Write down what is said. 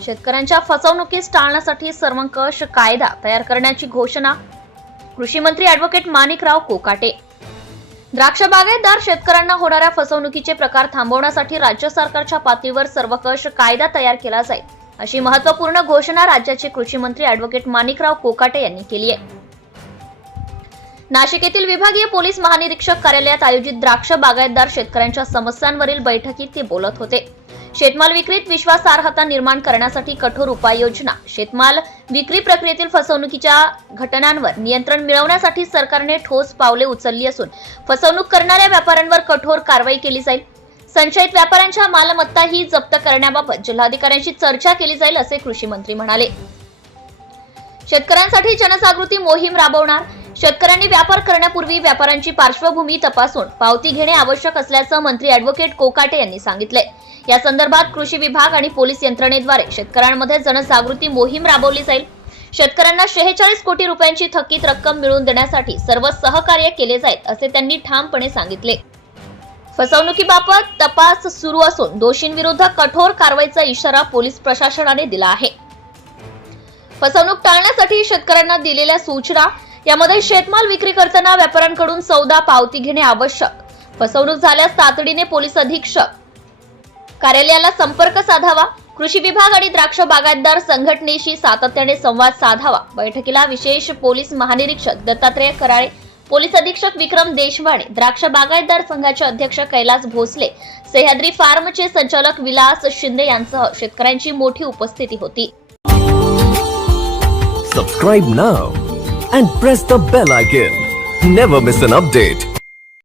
शेतकऱ्यांच्या फसवणुकीस टाळण्यासाठी सर्वंकष कायदा तयार करण्याची घोषणा कृषी मंत्री अॅडव्होकेट माणिकराव कोकाटे. द्राक्ष बागायतदार शेतकऱ्यांना होणाऱ्या फसवणुकीचे प्रकार थांबवण्यासाठी राज्य सरकारच्या पातळीवर सर्वकष कायदा तयार केला जाईल अशी महत्त्वपूर्ण घोषणा राज्याचे कृषी मंत्री अॅडव्होकेट माणिकराव कोकाटे यांनी केली आहे. नाशिक येथील विभागीय पोलीस महानिरीक्षक कार्यालयात आयोजित द्राक्ष बागायतदार शेतकऱ्यांच्या समस्यांवरील बैठकीत ते बोलत होते. शेतमाल विक्रीत विश्वासार्हता निर्माण करण्यासाठी कठोर उपाययोजना. शेतमाल विक्री प्रक्रियेतील फसवणुकीच्या घटनांवर नियंत्रण मिळवण्यासाठी सरकारने ठोस पावले उचलली असून फसवणूक करणाऱ्या व्यापाऱ्यांवर कठोर कारवाई केली जाईल. संशयित व्यापाऱ्यांच्या मालमत्ताही जप्त करण्याबाबत जिल्हाधिकाऱ्यांशी चर्चा केली जाईल असे कृषी मंत्री म्हणाले. शेतकऱ्यांसाठी जनजागृती मोहीम राबवणार. शेतकऱ्यांनी व्यापार करण्यापूर्वी व्यापाऱ्यांची पार्श्वभूमी तपासून पावती घेणे आवश्यक असल्याचं मंत्री अॅडव्होकेट कोकाटे यांनी सांगितलं. या संदर्भात कृषी विभाग आणि पोलीस यंत्रणेद्वारे शेतकऱ्यांमध्ये जनजागृती मोहीम राबवली जाईल. शेतकऱ्यांना शेहेचाळीस कोटी रुपयांची थकीत रक्कम मिळवून देण्यासाठी सर्व सहकार्य केले जाईल असे त्यांनी ठामपणे सांगितले. फसवणुकीबाबत तपास सुरू असून दोषींविरुद्ध कठोर कारवाईचा इशारा पोलीस प्रशासनाने दिला आहे. फसवणूक टाळण्यासाठी शेतकऱ्यांना दिलेल्या सूचना यामध्ये शेतमाल विक्री करताना व्यापाऱ्यांकडून सौदा पावती घेणे आवश्यक. फसवणूक झाल्यास तातडीने पोलीस अधीक्षक कार्यालयाला संपर्क साधावा. कृषी विभाग आणि द्राक्ष बागायतदार संघटनेशी सातत्याने संवाद साधावा. बैठकीला विशेष पोलीस महानिरीक्षक दत्तात्रय कराळे पोलीस अधीक्षक विक्रम देशवाणे द्राक्ष बागायतदार संघाचे अध्यक्ष कैलास भोसले सह्याद्री फार्मचे संचालक विलास शिंदे यांसह शेतकऱ्यांची मोठी उपस्थिती होती. Subscribe now and press the bell icon never miss an update